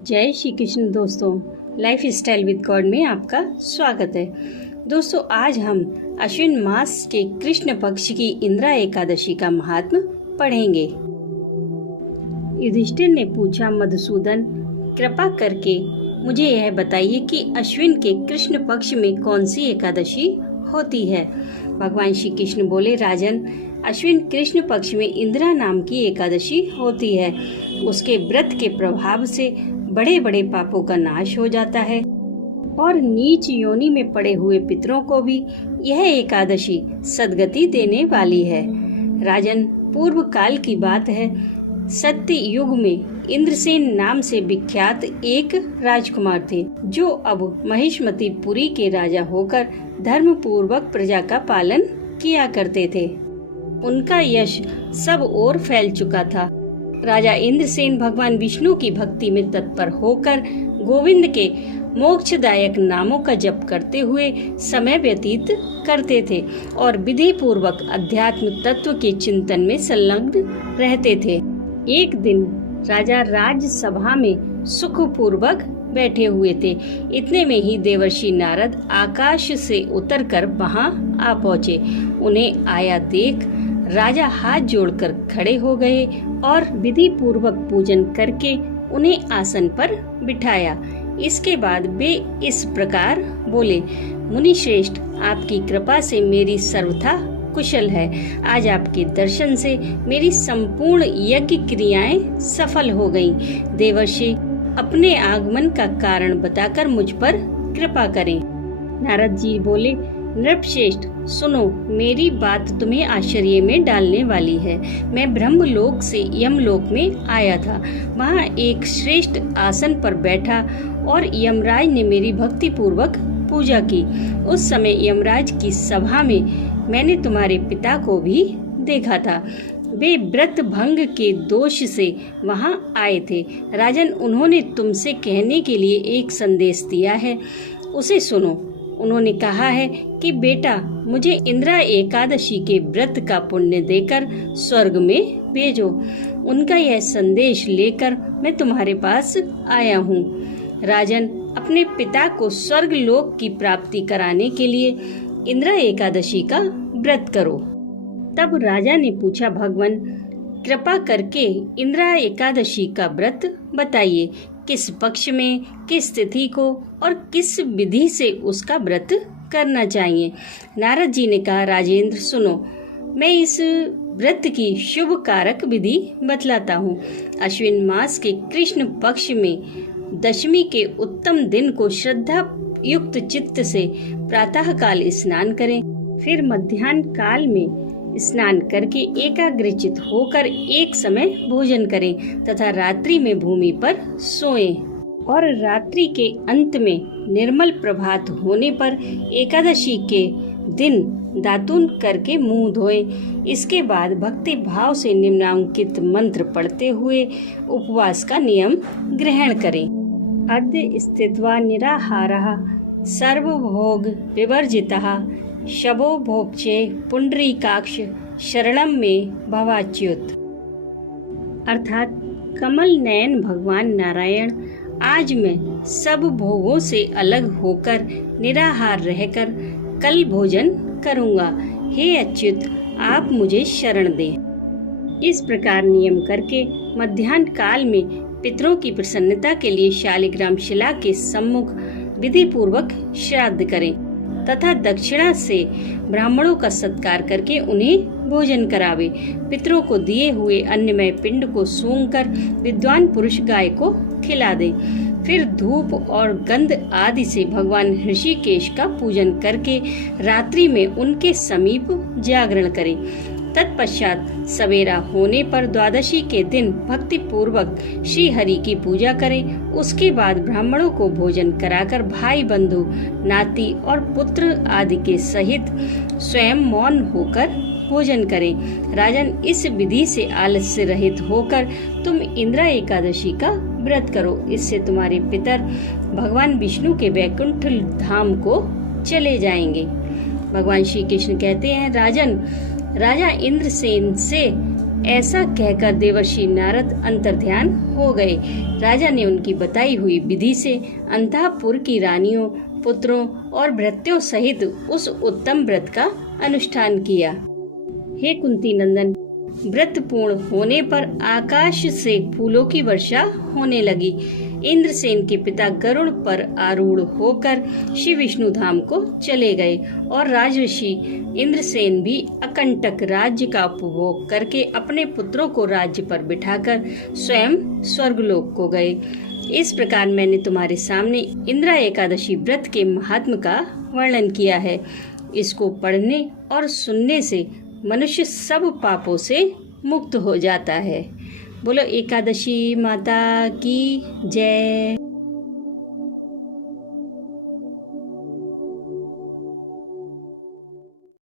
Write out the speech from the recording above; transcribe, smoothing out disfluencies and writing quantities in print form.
जय श्री कृष्ण दोस्तों, life style with God में आपका स्वागत है। दोस्तों, आज हम अश्विन मास के कृष्ण पक्ष की इंदिरा एकादशी का महात्म पढ़ेंगे। युधिष्ठिर ने पूछा, मधुसूदन, कृपा करके मुझे यह बताइए कि अश्विन के कृष्ण पक्ष में कौन सी एकादशी होती है। भगवान श्री कृष्ण बोले, राजन, अश्विन कृष्ण पक्ष में इंदिरा नाम की एकादशी होती है। उसके व्रत के प्रभाव से बड़े बड़े पापों का नाश हो जाता है और नीच योनि में पड़े हुए पितरों को भी यह एकादशी सद्गति देने वाली है। राजन, पूर्व काल की बात है, सत्य युग में इंद्रसेन नाम से विख्यात एक राजकुमार थे, जो अब महिष्मतीपुरी के राजा होकर धर्म पूर्वक प्रजा का पालन किया करते थे। उनका यश सब ओर फैल चुका था। राजा इंद्रसेन भगवान विष्णु की भक्ति में तत्पर होकर गोविंद के मोक्षदायक नामों का जप करते हुए समय व्यतीत करते थे और विधि पूर्वक अध्यात्म तत्व के चिंतन में संलग्न रहते थे। एक दिन राजा राजसभा में सुखपूर्वक बैठे हुए थे। इतने में ही देवर्षि नारद आकाश से उतरकर वहां आ पहुँचे। उन्हें आया देख राजा हाथ जोड़कर खड़े हो गए और विधि पूर्वक पूजन करके उन्हें आसन पर बिठाया। इसके बाद वे इस प्रकार बोले, मुनि श्रेष्ठ, आपकी कृपा से मेरी सर्वथा कुशल है। आज आपके दर्शन से मेरी संपूर्ण यज्ञ क्रियाएं सफल हो गईं। देवर्षि, अपने आगमन का कारण बताकर मुझ पर कृपा करें। नारद जी बोले, नृपश्रेष्ठ, सुनो, मेरी बात तुम्हें आश्चर्य में डालने वाली है। मैं ब्रह्मलोक से यमलोक में आया था। वहाँ एक श्रेष्ठ आसन पर बैठा और यमराज ने मेरी भक्ति पूर्वक पूजा की। उस समय यमराज की सभा में मैंने तुम्हारे पिता को भी देखा था। वे व्रत भंग के दोष से वहाँ आए थे। राजन, उन्होंने तुमसे कहने के लिए एक संदेश दिया है, उसे सुनो। उन्होंने कहा है कि बेटा, मुझे इंदिरा एकादशी के व्रत का पुण्य देकर स्वर्ग में भेजो। उनका यह संदेश लेकर मैं तुम्हारे पास आया हूँ। राजन, अपने पिता को स्वर्ग लोक की प्राप्ति कराने के लिए इंदिरा एकादशी का व्रत करो। तब राजा ने पूछा, भगवान, कृपा करके इंदिरा एकादशी का व्रत बताइए। किस पक्ष में, किस तिथि को और किस विधि से उसका व्रत करना चाहिए। नारद जी ने कहा, राजेंद्र, सुनो, मैं इस व्रत की शुभ कारक विधि बतलाता हूँ। अश्विन मास के कृष्ण पक्ष में दशमी के उत्तम दिन को श्रद्धा युक्त चित्त से प्रातः काल स्नान करें। फिर मध्याह्न काल में स्नान करके एकाग्रचित होकर एक समय भोजन करें तथा रात्रि में भूमि पर सोएं और रात्रि के अंत में निर्मल प्रभात होने पर एकादशी के दिन दातून करके मुंह धोएं। इसके बाद भक्ति भाव से निम्नांकित मंत्र पढ़ते हुए उपवास का नियम ग्रहण करें। अद्य स्थित्वा निराहारः सर्वभोग विवर्जितः शबो भोक्ष्ये पुंडरीकाक्ष शरणम में भवाच्युत। अर्थात कमल नयन भगवान नारायण, आज मैं सब भोगों से अलग होकर निराहार रहकर कल भोजन करूंगा। हे अच्युत, आप मुझे शरण दें। इस प्रकार नियम करके मध्याह्न काल में पितरों की प्रसन्नता के लिए शालिग्राम शिला के सम्मुख विधि पूर्वक श्राद्ध करें तथा दक्षिणा से ब्राह्मणों का सत्कार करके उन्हें भोजन करावे। पितरों को दिए हुए अन्नमय पिंड को सूंघकर विद्वान पुरुष गाय को खिला दे। फिर धूप और गंध आदि से भगवान ऋषिकेश का पूजन करके रात्रि में उनके समीप जागरण करें। तत्पश्चात सवेरा होने पर द्वादशी के दिन भक्ति पूर्वक श्री हरि की पूजा करें। उसके बाद ब्राह्मणों को भोजन कराकर भाई बंधु नाती और पुत्र आदि के सहित स्वयं मौन होकर भोजन करें। राजन, इस विधि से आलस्य रहित होकर तुम इंदिरा एकादशी का व्रत करो। इससे तुम्हारे पितर भगवान विष्णु के वैकुंठ धाम को चले जाएंगे। भगवान श्री कृष्ण कहते हैं, राजन, राजा इंद्रसेन से ऐसा कहकर देवर्षि नारद अंतर्ध्यान हो गए। राजा ने उनकी बताई हुई विधि से अंतःपुर की रानियों, पुत्रों और भृत्यों सहित उस उत्तम व्रत का अनुष्ठान किया। हे कुंती नंदन, व्रत पूर्ण होने पर आकाश से फूलों की वर्षा होने लगी। इंद्रसेन के पिता गरुड़ पर आरूढ़ होकर श्री विष्णु धाम को चले गए और राजऋषि इंद्रसेन भी अकंटक राज्य का उपभोग करके अपने पुत्रों को राज्य पर बिठाकर स्वयं स्वर्गलोक को गए। इस प्रकार मैंने तुम्हारे सामने इंद्रा एकादशी व्रत के महात्म का वर्णन किया है। इसको पढ़ने और सुनने से मनुष्य सब पापों से मुक्त हो जाता है। बोलो एकादशी माता की जय।